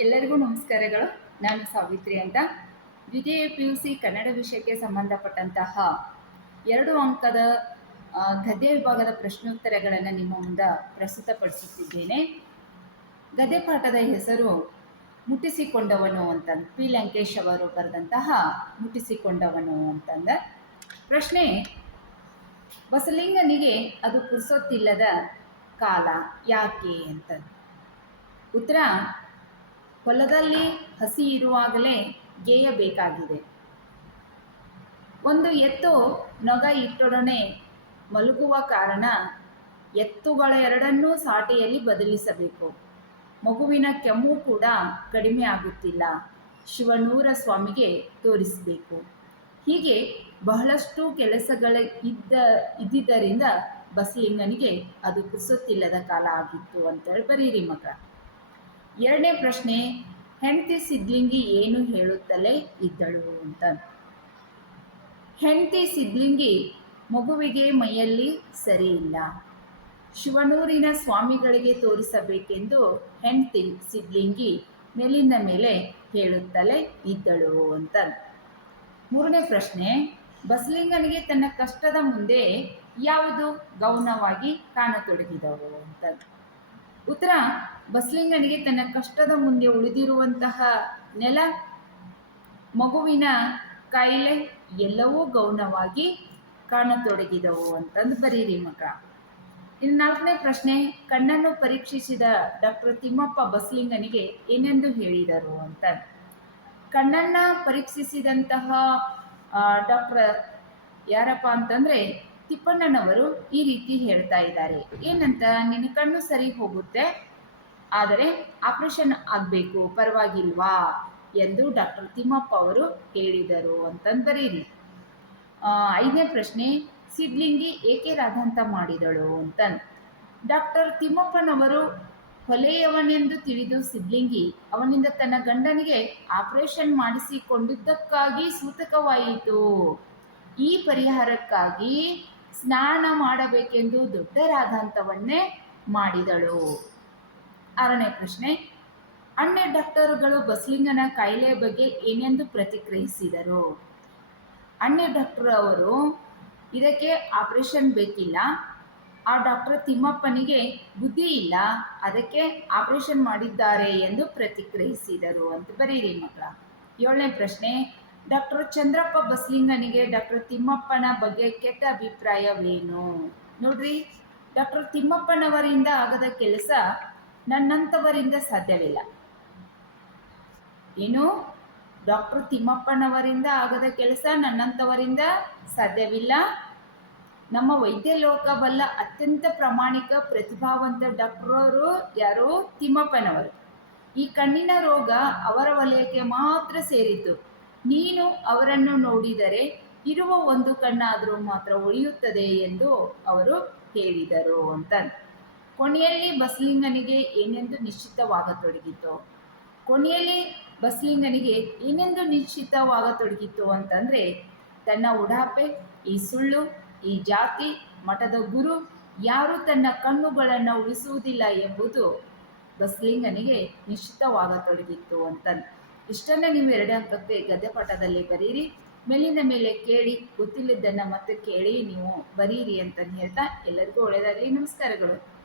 ಎಲ್ಲರಿಗೂ ನಮಸ್ಕಾರಗಳು. ನಾನು ಸಾವಿತ್ರಿ ಅಂತ. ದ್ವಿತೀಯ ಪಿ ಯು ಸಿ ಕನ್ನಡ ವಿಷಯಕ್ಕೆ ಸಂಬಂಧಪಟ್ಟಂತಹ ಎರಡು ಅಂಕದ ಗದ್ಯ ವಿಭಾಗದ ಪ್ರಶ್ನೋತ್ತರಗಳನ್ನು ನಿಮ್ಮ ಮುಂದೆ ಪ್ರಸ್ತುತಪಡಿಸುತ್ತಿದ್ದೇನೆ. ಗದ್ಯ ಪಾಠದ ಹೆಸರು ಮುಟ್ಟಿಸಿಕೊಂಡವನು ಅಂತಂದು, ಪಿ. ಲಂಕೇಶ್ ಅವರು ಬರೆದಂತಹ ಮುಟ್ಟಿಸಿಕೊಂಡವನು ಅಂತಂದ. ಪ್ರಶ್ನೆ, ಬಸಲಿಂಗನಿಗೆ ಅದು ಪುರ್ಸೊತ್ತಿಲ್ಲದ ಕಾಲ ಯಾಕೆ ಅಂತ ಉತ್ತರ ಹೊಲದಲ್ಲಿ ಹಸಿ ಇರುವಾಗಲೇ ಗೇಯಬೇಕಾಗಿದೆ. ಒಂದು ಎತ್ತು ನೊಗ ಇಟ್ಟೊಡನೆ ಮಲಗುವ ಕಾರಣ ಎತ್ತುಗಳ ಎರಡನ್ನೂ ಸಾಟೆಯಲ್ಲಿ ಬದಲಿಸಬೇಕು. ಮಗುವಿನ ಕೆಮ್ಮು ಕೂಡ ಕಡಿಮೆ ಆಗುತ್ತಿಲ್ಲ. ಶಿವನೂರ ಸ್ವಾಮಿಗೆ ತೋರಿಸಬೇಕು. ಹೀಗೆ ಬಹಳಷ್ಟು ಕೆಲಸಗಳ ಇದ್ದ, ಇದ್ದಿದ್ದರಿಂದ ಬಸಲಿಂಗನಿಗೆ ಅದು ಪುರ್ಸೊತ್ತಿಲ್ಲದ ಕಾಲ ಆಗಿತ್ತು ಅಂತೇಳಿ ಬರೀರಿ ಮಕ್ಕಳ ಎರಡನೇ ಪ್ರಶ್ನೆ, ಹೆಂಡತಿ ಸಿದ್ಲಿಂಗಿ ಏನು ಹೇಳುತ್ತಲೇ ಇದ್ದಳು ಅಂತ. ಹೆಂಡತಿ ಸಿದ್ಲಿಂಗಿ ಮಗುವಿಗೆ ಮೈಯಲ್ಲಿ ಸರಿ ಇಲ್ಲ. ಶಿವನೂರಿನ ಸ್ವಾಮಿಗಳಿಗೆ ತೋರಿಸಬೇಕೆಂದು ಹೆಂಡತಿ ಸಿದ್ಲಿಂಗಿ ಮೇಲಿಂದ ಮೇಲೆ ಹೇಳುತ್ತಲೇ ಇದ್ದಳು ಅಂತ. ಮೂರನೇ ಪ್ರಶ್ನೆ, ಬಸಲಿಂಗನಿಗೆ ತನ್ನ ಕಷ್ಟದ ಮುಂದೆ ಯಾವುದು ಗೌನವಾಗಿ ಕಾಣತೊಡಗಿದವು ಅಂತ. ಉತ್ತರ, ಬಸಲಿಂಗನಿಗೆ ತನ್ನ ಕಷ್ಟದ ಮುಂದೆ ಉಳಿದಿರುವಂತಹ ನೆಲ, ಮಗುವಿನ ಕಾಯಿಲೆ ಎಲ್ಲವೂ ಗೌಣವಾಗಿ ಕಾಣತೊಡಗಿದವು ಅಂತಂದು ಬರೀರಿ ಮಗ. ಇನ್ನು ನಾಲ್ಕನೇ ಪ್ರಶ್ನೆ, ಕಣ್ಣನ್ನು ಪರೀಕ್ಷಿಸಿದ ಡಾಕ್ಟರ್ ತಿಮ್ಮಪ್ಪ ಬಸಲಿಂಗನಿಗೆ ಏನೆಂದು ಹೇಳಿದರು ಅಂತ. ಕಣ್ಣನ್ನು ಪರೀಕ್ಷಿಸಿದಂತಹ ಡಾಕ್ಟರ್ ಯಾರಪ್ಪ ಅಂತಂದರೆ ತಿಪ್ಪಣ್ಣನವರು ಈ ರೀತಿ ಹೇಳ್ತಾ ಇದ್ದಾರೆ. ಏನಂತ ನಿನ್ನ ಕಣ್ಣು ಸರಿ ಹೋಗುತ್ತೆ ಆದರೆ ಆಪರೇಷನ್ ಆಗಬೇಕು ಪರವಾಗಿಲ್ವಾ? ಎಂದು ಡಾಕ್ಟರ್ ತಿಮ್ಮಪ್ಪ ಅವರು ಹೇಳಿದರು ಅಂತಂದು ಬರೀರಿ ಆ, ಐದನೇ ಪ್ರಶ್ನೆ ಸಿದ್ಲಿಂಗಿ ಏಕೆ ರಾಧಾಂತ ಮಾಡಿದಳು ಅಂತ ಡಾಕ್ಟರ್ ತಿಮ್ಮಪ್ಪನವರು ಹೊಲೆಯವನೆಂದು ತಿಳಿದು ಸಿದ್ಲಿಂಗಿ ಅವನಿಂದ ತನ್ನ ಗಂಡನಿಗೆ ಆಪರೇಷನ್ ಮಾಡಿಸಿಕೊಂಡಿದ್ದಕ್ಕಾಗಿ ಸೂತಕವಾಯಿತು. ಈ ಪರಿಹಾರಕ್ಕಾಗಿ ಸ್ನಾನ ಮಾಡಬೇಕೆಂದು ದೊಡ್ಡ ರಾಧಾಂತವನ್ನೇ ಮಾಡಿದಳು. ಆರನೇ ಪ್ರಶ್ನೆ, ಅನ್ಯ ಡಾಕ್ಟರ್ಗಳು ಬಸಲಿಂಗನ ಕಾಯಿಲೆ ಬಗ್ಗೆ ಏನೆಂದು ಪ್ರತಿಕ್ರಿಯಿಸಿದರು? ಅನ್ಯ ಡಾಕ್ಟರ್ ಅವರು, ಇದಕ್ಕೆ ಆಪರೇಷನ್ ಬೇಕಿಲ್ಲ, ಆ ಡಾಕ್ಟರ್ ತಿಮ್ಮಪ್ಪನಿಗೆ ಬುದ್ಧಿ ಇಲ್ಲ, ಅದಕ್ಕೆ ಆಪರೇಷನ್ ಮಾಡಿದ್ದಾರೆ ಎಂದು ಪ್ರತಿಕ್ರಿಯಿಸಿದರು ಅಂತ ಬರೀರಿ ಮಕ್ಕಳ ಏಳನೇ ಪ್ರಶ್ನೆ ಡಾಕ್ಟರ್ ಚಂದ್ರಪ್ಪ ಬಸ್ಲಿಂಗನಿಗೆ ಡಾಕ್ಟರ್ ತಿಮ್ಮಪ್ಪನ ಬಗ್ಗೆ ಕೆಟ್ಟ ಅಭಿಪ್ರಾಯವೇನು? ನೋಡ್ರಿ, ಡಾಕ್ಟರ್ ತಿಮ್ಮಪ್ಪನವರಿಂದ ಆಗದ ಕೆಲಸ ನನ್ನಂಥವರಿಂದ ಸಾಧ್ಯವಿಲ್ಲ. ಏನು? ಡಾಕ್ಟರ್ ತಿಮ್ಮಪ್ಪನವರಿಂದ ಆಗದ ಕೆಲಸ ನನ್ನಂಥವರಿಂದ ಸಾಧ್ಯವಿಲ್ಲ. ನಮ್ಮ ವೈದ್ಯ ಲೋಕ ಬಲ್ಲ ಅತ್ಯಂತ ಪ್ರಾಮಾಣಿಕ, ಪ್ರತಿಭಾವಂತ ಡಾಕ್ಟರವರು ಯಾರು? ತಿಮ್ಮಪ್ಪನವರು. ಈ ಕಣ್ಣಿನ ರೋಗ ಅವರ ವಲಯಕ್ಕೆ ಮಾತ್ರ ಸೇರಿತು ನೀನು ಅವರನ್ನು ನೋಡಿದರೆ ಇರುವ ಒಂದು ಕಣ್ಣಾದರೂ ಮಾತ್ರ ಉಳಿಯುತ್ತದೆ ಎಂದು ಅವರು ಹೇಳಿದರು ಅಂತ. ಕೊನೆಯಲ್ಲಿ ಬಸ್ಲಿಂಗನಿಗೆ ಏನೆಂದು ನಿಶ್ಚಿತವಾಗತೊಡಗಿತು. ಕೊನೆಯಲ್ಲಿ ಬಸ್ಲಿಂಗನಿಗೆ ಏನೆಂದು ನಿಶ್ಚಿತವಾಗತೊಡಗಿತು ಅಂತಂದರೆ, ತನ್ನ ಉಡಾಪೆ, ಈ ಸುಳ್ಳು, ಈ ಜಾತಿ, ಮಠದ ಗುರು ಯಾರು ತನ್ನ ಕಣ್ಣುಗಳನ್ನು ಉಳಿಸುವುದಿಲ್ಲ ಎಂಬುದು ಬಸ್ಲಿಂಗನಿಗೆ ನಿಶ್ಚಿತವಾಗತೊಡಗಿತ್ತು ಅಂತ. ಇಷ್ಟನ್ನು ನೀವು ಎರಡು ಹಂತಕ್ಕೆ ಗದ್ಯಪಾಠದಲ್ಲಿ ಬರೀರಿ. ಮೇಲಿನ ಮೇಲೆ ಕೇಳಿ ಗೊತ್ತಿಲ್ಲದನ್ನ ಮತ್ತೆ ಕೇಳಿ ನೀವು ಬರೀರಿ ಅಂತ ಹೇಳ್ತಾ ಎಲ್ಲರಿಗೂ ಒಳ್ಳೆಯದಾಗಲಿ. ನಮಸ್ಕಾರಗಳು.